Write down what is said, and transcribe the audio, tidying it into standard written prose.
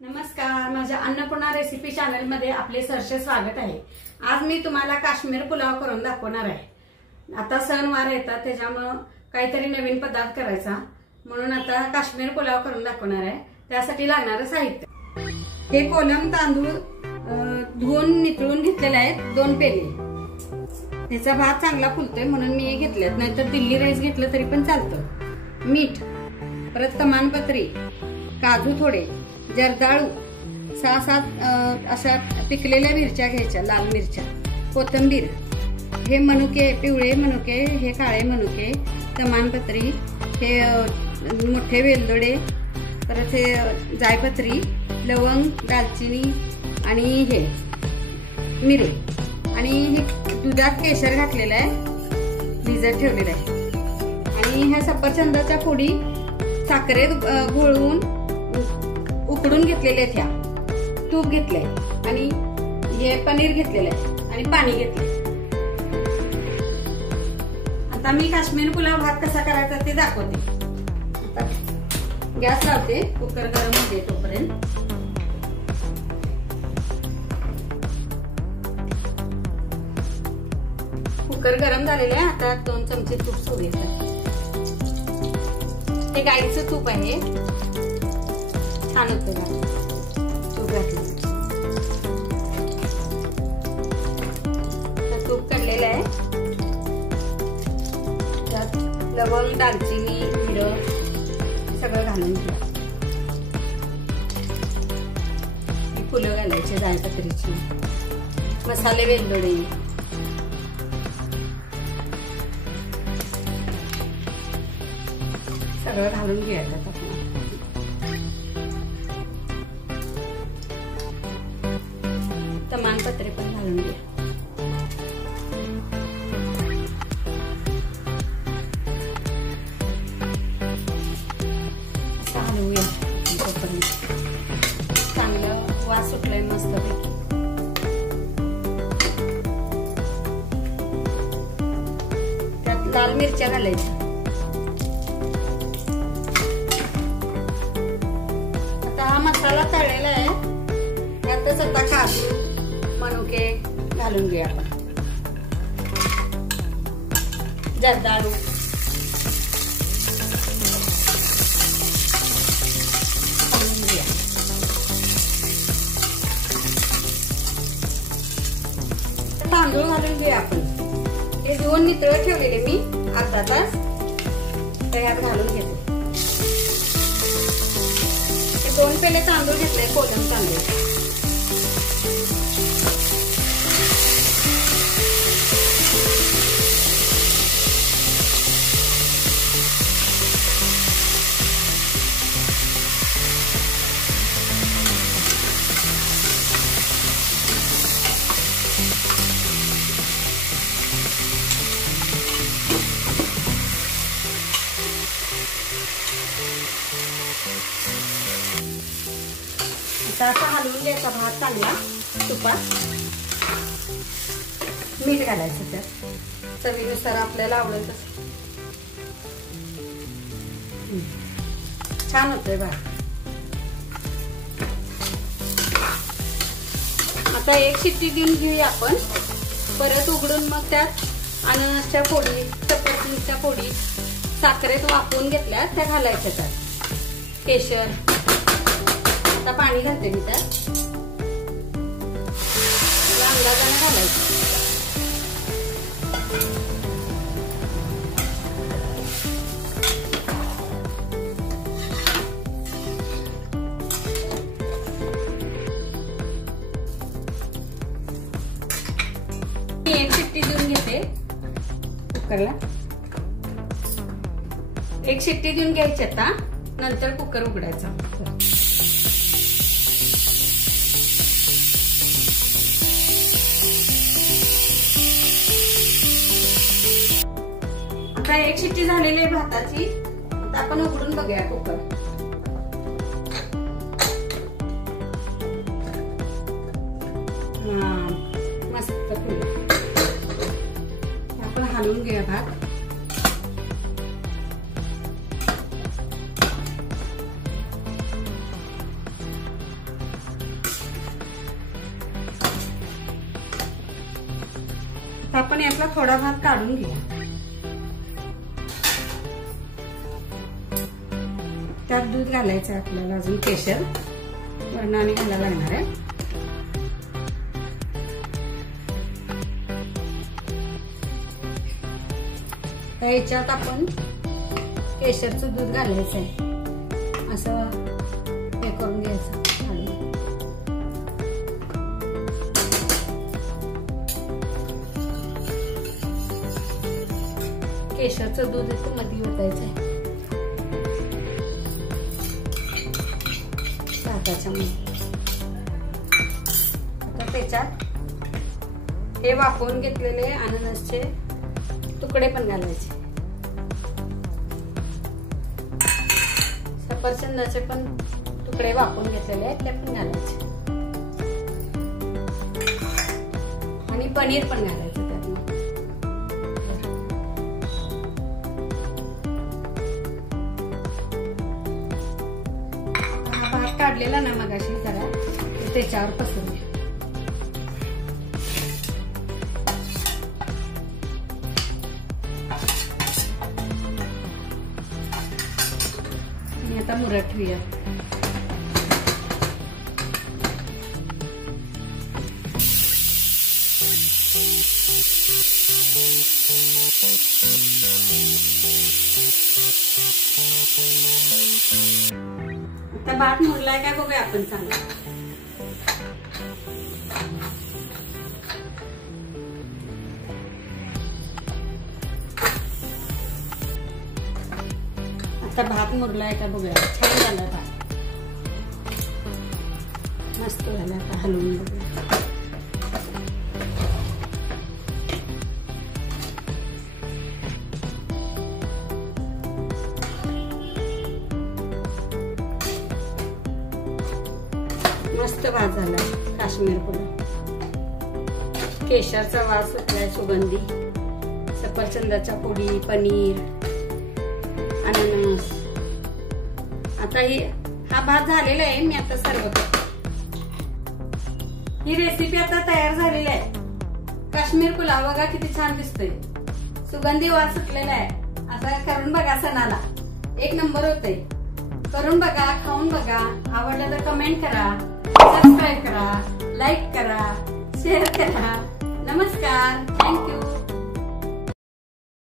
नमस्कार, माझ्या Annapurna recipe channel मध्ये आपले सहर्ष स्वागत आहे। आज मी तुम्हाला काश्मीर पुलाव करून दाखवणार आहे। आता सणवार येतात त्याच्यामुळे काहीतरी नवीन पदार्थ करायचा म्हणून आता काश्मीर पुलाव करून दाखवणार आहे। त्यासाठी लागणारे साहित्य हे कोलम तांदूळ धुवून नितळून घेतलेले आहेत 2 पेले। त्याचा भात चांगला फुलतोय म्हणून मी हे घेतलेत, नाहीतर दिल्ली राईस घेतलं तरी पण चालतं। मीठ, परत तमालपत्री, काजू थोडे, जरदाळू, 6-7 अशा पिकलेल्या मिरच्या घ्यायच्या, लाल मिरच्या, कोथिंबीर, हे मनुके, पिवळे मनुके, हे काळे मनुके, तमालपत्री, हे मोठे वेलदोडे, परत हे जायपत्री, लवंग, दालचिनी आणि हे मिरे, आणि हे दुधात केशर घातलेलं आहे, भिजत ठेवलेलं आहे, आणि ह्या सफरचंदाच्या फोडी साखरेत घोळवून उकडून घेतलेले आहेत। ह्या तूप घेतलंय आणि हे पनीर घेतलेलं आहे आणि पाणी घेतलंय। आता मी काश्मीर पुलाव भात कसा करायचा ते दाखवते। आता गॅस लावते, कुकर गरम होते तोपर्यंत। कुकर गरम झालेलं आहे, आता 2 चमचे तूप सोडायचं। हे गाईचं तूप आहे, छान होतं तूप घातलं। तूप काढलेलं आहे, त्यात लवंग, दालचिनी, मिरं सगळं घालून घ्या। फुलं घालायचे, जायपत्रीची, मसाले, वेलदोडे, सगळं घालून घ्यायचं। तमालपत्री पण घालून घ्या। हलवूया चांगलं, वास सुटलाय मस्तपैकी। त्यात लाल मिरच्या घालायच्या। आता हा मसाला तळलेला आहे, त्यातच आता काजू, मनुके घालून घ्या आपण, जरदाळू, घालून घ्या। तांदूळ घालून घेऊया आपण। हे धुवून नितळत ठेवलेले मी अर्धा तास, त्यात घालून घेते। 2 पेले तांदूळ घेतले, कोलम तांदूळ। आता असा हलवून घ्यायचा भात चांगला तुपात। मीठ घालायचं त्यात चवीनुसार, आपल्याला आवडेल तसं। छान होतोय भात। आता 1 शिट्टी देऊन घेऊया आपण, परत उघडून मग त्यात अननसच्या फोडी, सफरचंदाच्या फोडी साखरेत वाफवून घेतल्या त्या घालायच्या, त्यात केशर। आता पाणी घालते मी त्यात, अंदाजाने घालायचं। मी 1 शिट्टी देऊन घेते कुकरला। 1 शिट्टी देऊन घ्यायची, आता नंतर कुकर उघडायचा। आता 1 शिट्टी झालेली आहे भाताची, आता आपण उघडून बघूया कुकर। मस्त फुल, आपण हलवून घेऊया भात। आता आपण यातला थोडा भाग काढून घेऊया. त्यात दूध घालायचं आहे आपल्याला, अजून केशर वर्णाने घालायला लागणार आहे. याच्यात आपण केशरचं दूध घालायचं आहे, असं हे करून घ्यायचं. केशरचं दूध इथे मध्ये ओतायचं आहे ताकाच्या मध्ये. आता त्याच्यात हे वाफवून घेतलेले अननसचे तुकडे पण घालायचे. सफरचंदाचे पण तुकडे वाफवून घेतलेले आहेत ते पण घालायचे. आणि पनीर पण घालायचं त्यात. हा भात काढलेला ना मगाशी जरा त्याच्यावर पसरूया. आता मुरत ठेवूया. आता भात मुरलाय काय बघूया आपण चांगला. आता भात मुरलाय का बघूया. छान झाला भात, मस्त झाला. आता हलवून बघूया. मस्त भात झाला काश्मीर पुलाव. केशरचा वास सुटलाय, सुगंधी. सफरचंदाच्या पोळी, पनीर, अननस. आता हा भात झालेला आहे. मी आता सर्व करते. ही रेसिपी आता तयार झालेली आहे. काश्मीर पुलाव बघा किती छान दिसतोय, सुगंधी वास सुटलेला आहे. आता करून बघा, सणाला एक नंबर होते. करून बघा, खाऊन बघा. आवडलं तर कमेंट करा, सबस्क्राईब करा, लाईक करा, शेअर करा. नमस्कार, थँक्यू.